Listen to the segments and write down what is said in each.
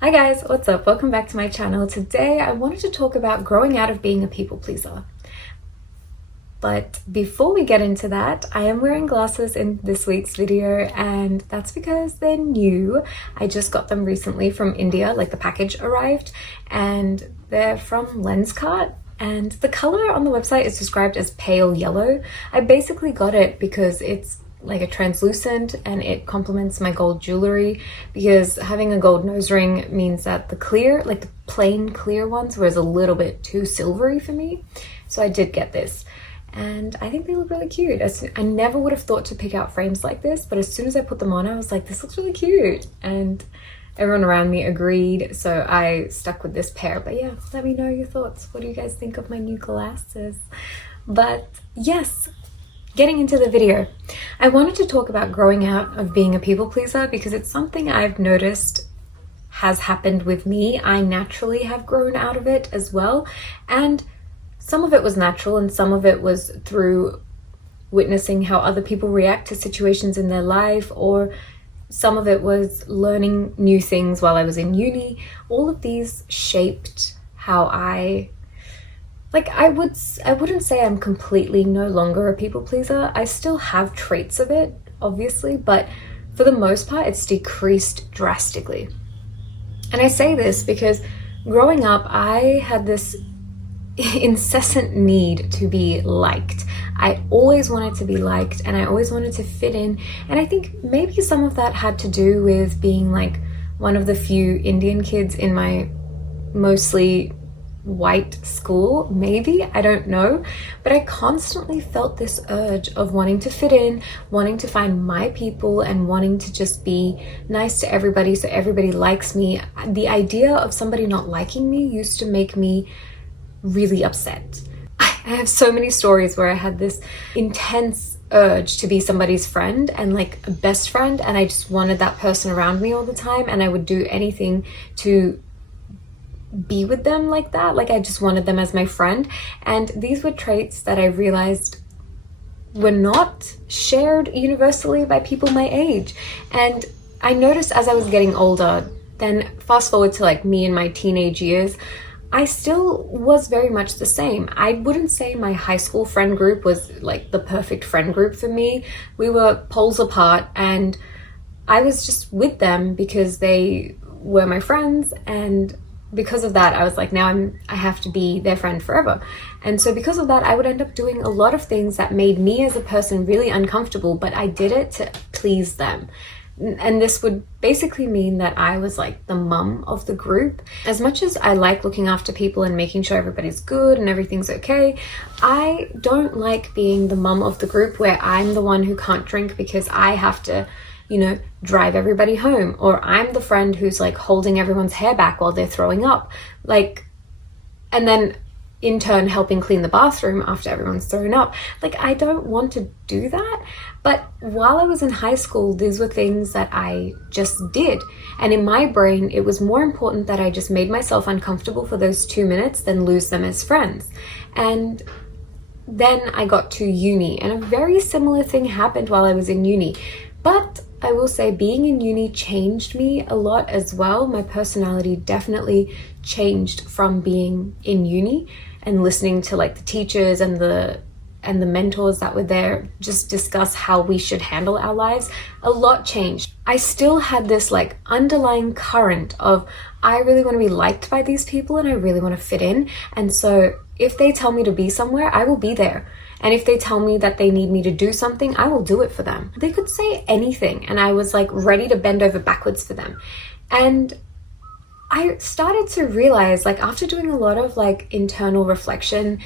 Hi guys, what's up? Welcome back to my channel. Today I wanted to talk about growing out of being a people pleaser. But before we get into that, I am wearing glasses in this week's video, and that's because they're new. I just got them recently from India, like the package arrived, and they're from Lenskart. And the color on the website is described as pale yellow. I basically got it because it's like a translucent and it complements my gold jewelry, because having a gold nose ring means that the clear, like the plain clear ones, was a little bit too silvery for me. So I did get this and I think they look really cute. I never would have thought to pick out frames like this, but as soon as I put them on, I was like, this looks really cute. And everyone around me agreed, so I stuck with this pair. But yeah, let me know your thoughts. What do you guys think of my new glasses? But yes, getting into the video, I wanted to talk about growing out of being a people pleaser because it's something I've noticed has happened with me. I naturally have grown out of it as well, and some of it was natural and some of it was through witnessing how other people react to situations in their life, or some of it was learning new things while I was in uni. All of these shaped how I wouldn't say I'm completely no longer a people pleaser. I still have traits of it, obviously, but for the most part, it's decreased drastically. And I say this because growing up, I had this incessant need to be liked. I always wanted to be liked and I always wanted to fit in. And I think maybe some of that had to do with being like one of the few Indian kids in my mostly white school, maybe, I don't know, but I constantly felt this urge of wanting to fit in, wanting to find my people, and wanting to just be nice to everybody so everybody likes me. The idea of somebody not liking me used to make me really upset. I have so many stories where I had this intense urge to be somebody's friend and like a best friend, and I just wanted that person around me all the time, and I would do anything to be with them like that. Like I just wanted them as my friend. And these were traits that I realized were not shared universally by people my age. And I noticed as I was getting older, then fast forward to like me in my teenage years, I still was very much the same. I wouldn't say my high school friend group was like the perfect friend group for me. We were poles apart and I was just with them because they were my friends, and because of that, I was like, now I have to be their friend forever. And so because of that, I would end up doing a lot of things that made me as a person really uncomfortable, but I did it to please them. And this would basically mean that I was like the mum of the group. As much as I like looking after people and making sure everybody's good and everything's okay, I don't like being the mum of the group where I'm the one who can't drink because I have to, drive everybody home, or I'm the friend who's like holding everyone's hair back while they're throwing up, and then in turn helping clean the bathroom after everyone's thrown up. Like, I don't want to do that. But while I was in high school, these were things that I just did. And in my brain, it was more important that I just made myself uncomfortable for those 2 minutes than lose them as friends. And then I got to uni, and a very similar thing happened while I was in uni. But I will say being in uni changed me a lot as well. My personality definitely changed from being in uni and listening to like the teachers and the mentors that were there just discuss how we should handle our lives. A lot changed. I still had this like underlying current of I really want to be liked by these people and I really want to fit in. And so if they tell me to be somewhere, I will be there. And if they tell me that they need me to do something, I will do it for them. They could say anything and I was like ready to bend over backwards for them. And I started to realize, like after doing a lot of like internal reflection,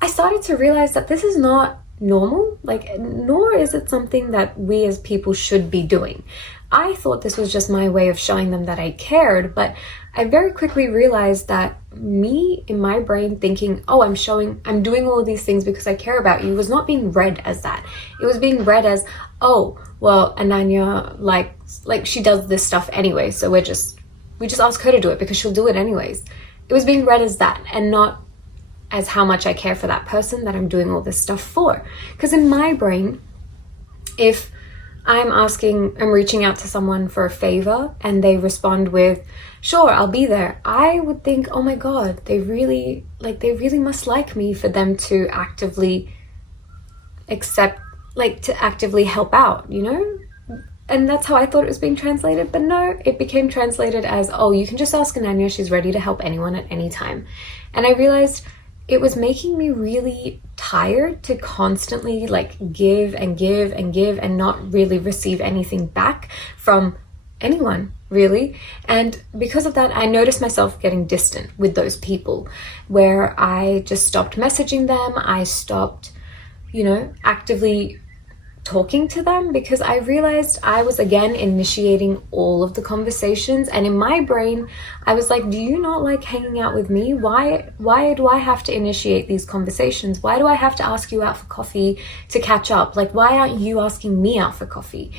I started to realize that this is not normal, nor is it something that we as people should be doing. I thought this was just my way of showing them that I cared, but I very quickly realized that me in my brain thinking, oh, I'm doing all of these things because I care about you, was not being read as that. It was being read as, oh, well, Ananya, like she does this stuff anyway, so we just ask her to do it because she'll do it anyways. It was being read as that and not as how much I care for that person that I'm doing all this stuff for. Because in my brain, if I'm reaching out to someone for a favor and they respond with, sure, I'll be there, I would think, oh my God, they really must like me for them to actively accept, to actively help out, And that's how I thought it was being translated. But no, it became translated as, oh, you can just ask Ananya, she's ready to help anyone at any time. And I realized it was making me really tired to constantly give and give and give and not really receive anything back from anyone, really. And because of that, I noticed myself getting distant with those people, where I just stopped messaging them. I stopped, actively talking to them, because I realized I was again initiating all of the conversations. And in my brain, I was like, do you not like hanging out with me? Why do I have to initiate these conversations? Why do I have to ask you out for coffee to catch up? Why aren't you asking me out for coffee?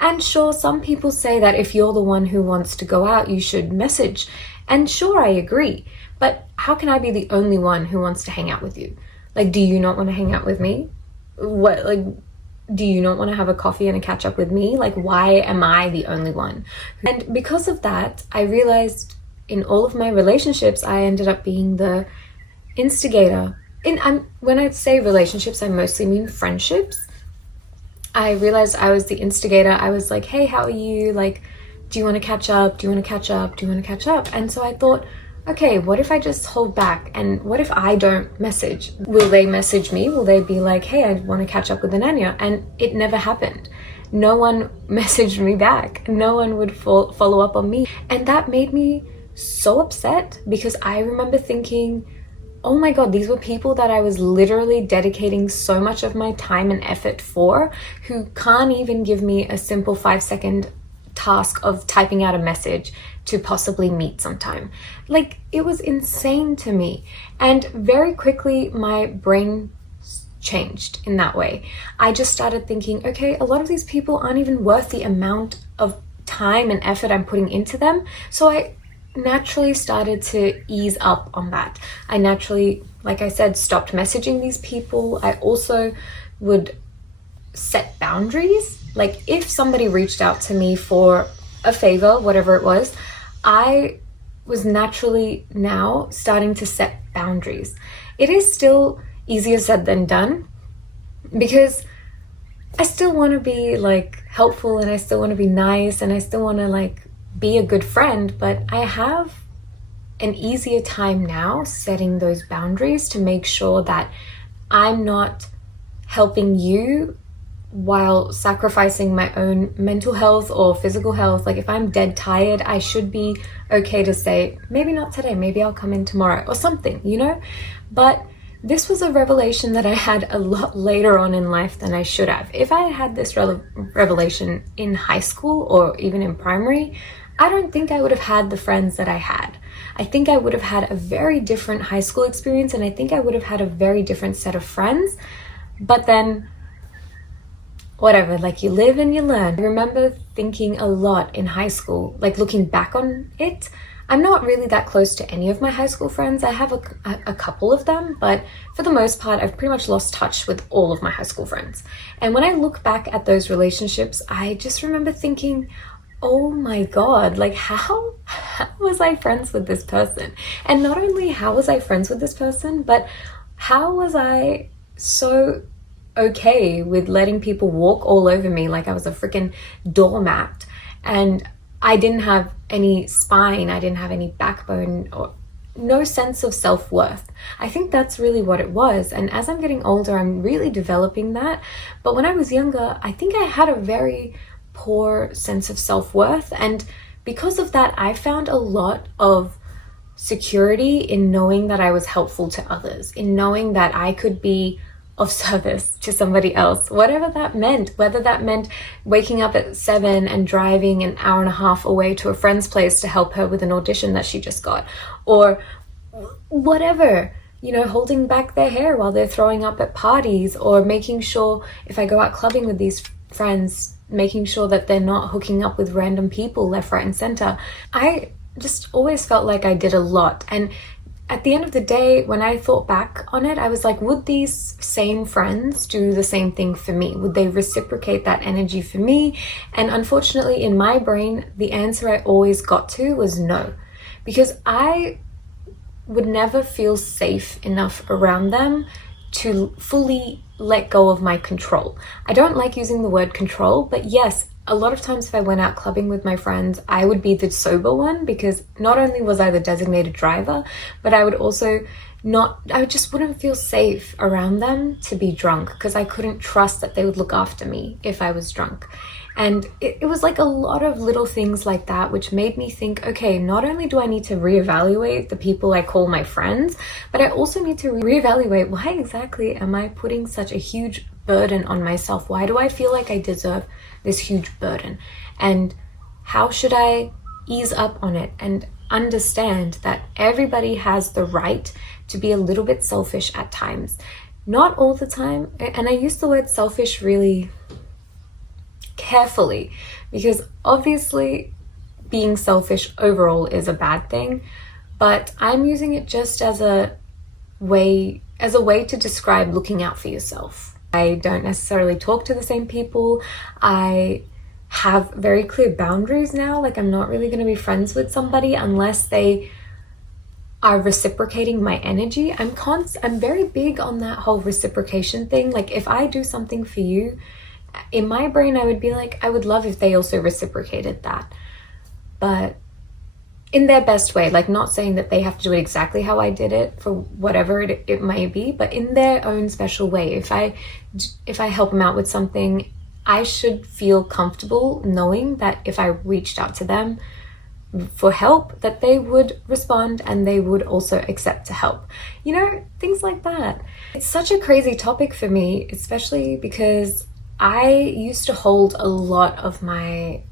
And sure, some people say that if you're the one who wants to go out, you should message. And sure, I agree. But how can I be the only one who wants to hang out with you? Do you not want to hang out with me? Do you not want to have a coffee and a catch up with me? Why am I the only one? And because of that, I realized in all of my relationships, I ended up being the instigator. When I say relationships, I mostly mean friendships. I realized I was the instigator. I was like, hey, how are you? Do you want to catch up? Do you want to catch up? Do you want to catch up? And so I thought, okay, what if I just hold back? And what if I don't message? Will they message me? Will they be like, hey, I want to catch up with Ananya? And it never happened. No one messaged me back. No one would follow up on me. And that made me so upset, because I remember thinking, oh my God, these were people that I was literally dedicating so much of my time and effort for, who can't even give me a simple 5-second task of typing out a message to possibly meet sometime. It was insane to me. And very quickly, my brain changed in that way. I just started thinking, okay, a lot of these people aren't even worth the amount of time and effort I'm putting into them. So I naturally started to ease up on that. I naturally, like I said, stopped messaging these people. I also would set boundaries. If somebody reached out to me for a favor, whatever it was, I was naturally now starting to set boundaries. It is still easier said than done, because I still want to be helpful, and I still want to be nice, and I still want to be a good friend, but I have an easier time now setting those boundaries to make sure that I'm not helping you while sacrificing my own mental health or physical health. If I'm dead tired, I should be okay to say, maybe not today, maybe I'll come in tomorrow or something, But this was a revelation that I had a lot later on in life than I should have. If I had this revelation in high school or even in primary, I don't think I would have had the friends that I had. I think I would have had a very different high school experience, and I think I would have had a very different set of friends. But then, whatever, you live and you learn. I remember thinking a lot in high school, looking back on it. I'm not really that close to any of my high school friends. I have a couple of them, but for the most part, I've pretty much lost touch with all of my high school friends. And when I look back at those relationships, I just remember thinking, oh my God, how was I friends with this person? And not only how was I friends with this person, but how was I so okay with letting people walk all over me like I was a freaking doormat? And I didn't have any spine, I didn't have any backbone, or no sense of self-worth. I think that's really what it was. And as I'm getting older, I'm really developing that. But when I was younger, I think I had a very poor sense of self-worth. And because of that, I found a lot of security in knowing that I was helpful to others, in knowing that I could be of service to somebody else, whatever that meant, whether that meant waking up at 7 and driving an hour and a half away to a friend's place to help her with an audition that she just got, or whatever, holding back their hair while they're throwing up at parties, or making sure if I go out clubbing with these friends, making sure that they're not hooking up with random people left, right, and center. I just always felt like I did a lot. And at the end of the day, when I thought back on it, I was like, would these same friends do the same thing for me? Would they reciprocate that energy for me? And unfortunately, in my brain, the answer I always got to was no, because I would never feel safe enough around them to fully let go of my control. I don't like using the word control, but yes, a lot of times if I went out clubbing with my friends, I would be the sober one, because not only was I the designated driver, but I just wouldn't feel safe around them to be drunk, because I couldn't trust that they would look after me if I was drunk. And it was like a lot of little things like that, which made me think, okay, not only do I need to reevaluate the people I call my friends, but I also need to reevaluate, why exactly am I putting such a huge burden on myself? Why do I feel like I deserve this huge burden? And how should I ease up on it and understand that everybody has the right to be a little bit selfish at times? Not all the time. And I use the word selfish really carefully, because obviously being selfish overall is a bad thing, but I'm using it just as a way to describe looking out for yourself. I don't necessarily talk to the same people. I have very clear boundaries now. Like, I'm not really going to be friends with somebody unless they are reciprocating my energy. I'm very big on that whole reciprocation thing. Like, if I do something for you, in my brain, I would be like, I would love if they also reciprocated that, but in their best way. Like, not saying that they have to do it exactly how I did it for whatever it may be, but in their own special way. If I help them out with something, I should feel comfortable knowing that if I reached out to them for help, that they would respond and they would also accept to help. You know, things like that. It's such a crazy topic for me, especially because I used to hold a lot of my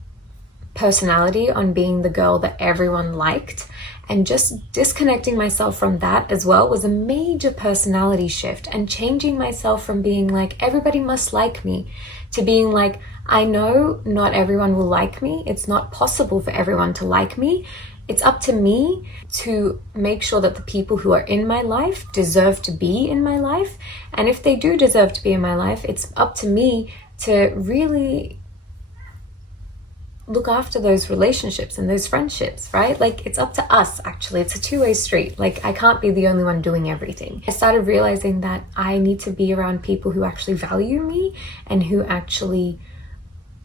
personality on being the girl that everyone liked, and just disconnecting myself from that as well was a major personality shift, and changing myself from being like, everybody must like me, to being like, I know not everyone will like me. It's not possible for everyone to like me. It's up to me to make sure that the people who are in my life deserve to be in my life. And if they do deserve to be in my life, it's up to me to really look after those relationships and those friendships, right? Like, it's up to us, actually. It's a two-way street. Like, I can't be the only one doing everything. I started realizing that I need to be around people who actually value me and who actually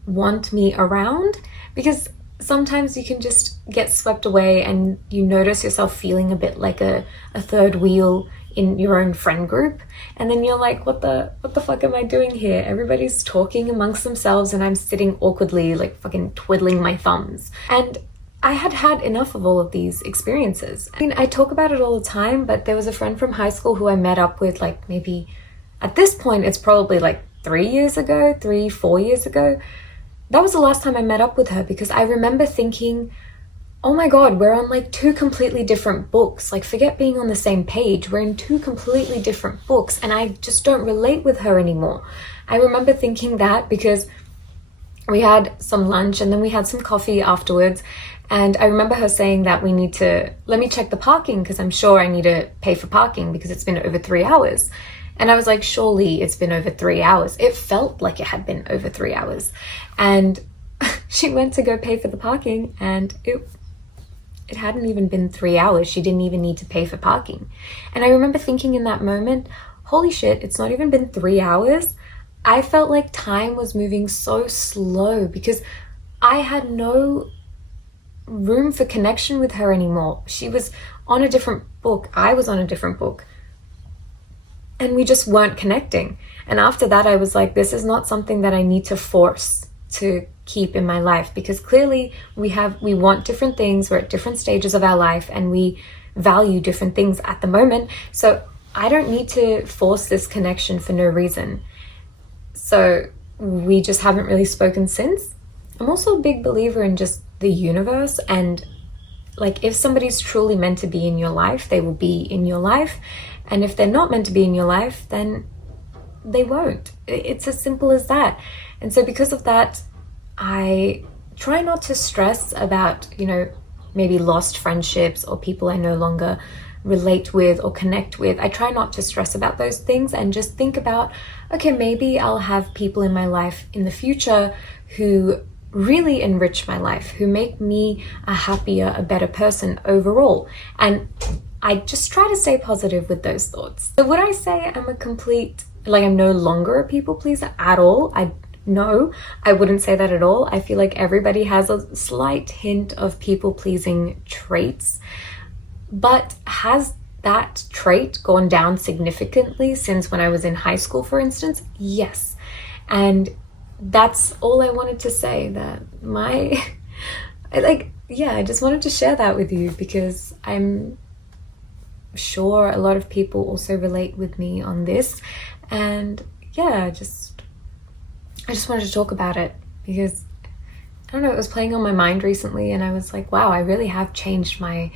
want me around, because sometimes you can just get swept away and you notice yourself feeling a bit like a third wheel in your own friend group, and then you're like, what the fuck am I doing here? Everybody's talking amongst themselves and I'm sitting awkwardly, like fucking twiddling my thumbs. And I had enough of all of these experiences. I mean, I talk about it all the time, but there was a friend from high school who I met up with, like, maybe at this point it's probably like 4 years ago. That was the last time I met up with her, because I remember thinking, oh my God, we're on like two completely different books. Like, forget being on the same page. We're in two completely different books, and I just don't relate with her anymore. I remember thinking that because we had some lunch and then we had some coffee afterwards. And I remember her saying that we need to, let me check the parking, because I'm sure I need to pay for parking because it's been over 3 hours. And I was like, surely it's been over 3 hours. It felt like it had been over 3 hours. And she went to go pay for the parking, and it hadn't even been 3 hours. She didn't even need to pay for parking. And I remember thinking in that moment, holy shit, it's not even been 3 hours. I felt like time was moving so slow because I had no room for connection with her anymore. She was on a different book. I was on a different book. And we just weren't connecting. And after that, I was like, this is not something that I need to force to keep in my life, because clearly we want different things. We're at different stages of our life and we value different things at the moment. So I don't need to force this connection for no reason. So we just haven't really spoken since. I'm also a big believer in just the universe, and like, if somebody's truly meant to be in your life, they will be in your life. And if they're not meant to be in your life, then they won't. It's as simple as that. And so because of that, I try not to stress about, maybe lost friendships or people I no longer relate with or connect with. I try not to stress about those things and just think about, okay, maybe I'll have people in my life in the future who really enrich my life, who make me a happier, a better person overall. And I just try to stay positive with those thoughts. So would I say I'm no longer a people pleaser at all? No, I wouldn't say that at all. I feel like everybody has a slight hint of people pleasing traits, but has that trait gone down significantly since when I was in high school, for instance? Yes. And that's all I wanted to say, that I just wanted to share that with you because I'm sure a lot of people also relate with me on this. And yeah, I just wanted to talk about it because, I don't know, it was playing on my mind recently and I was like, wow, I really have changed my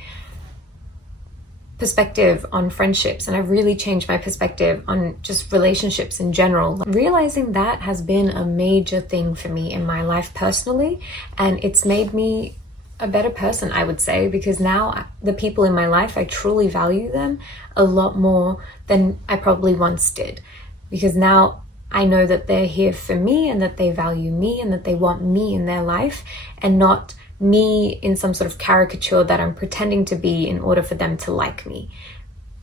perspective on friendships, and I've really changed my perspective on just relationships in general. Realizing that has been a major thing for me in my life personally, and it's made me a better person, I would say, because now the people in my life, I truly value them a lot more than I probably once did, because now I know that they're here for me and that they value me and that they want me in their life, and not me in some sort of caricature that I'm pretending to be in order for them to like me,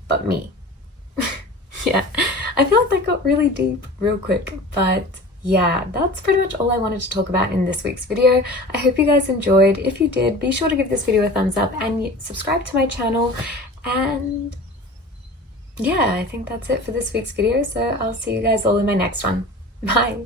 but me. Yeah, I feel like that got really deep real quick, but yeah, that's pretty much all I wanted to talk about in this week's video. I hope you guys enjoyed. If you did, be sure to give this video a thumbs up and subscribe to my channel. And yeah, I think that's it for this week's video, so I'll see you guys all in my next one. Bye.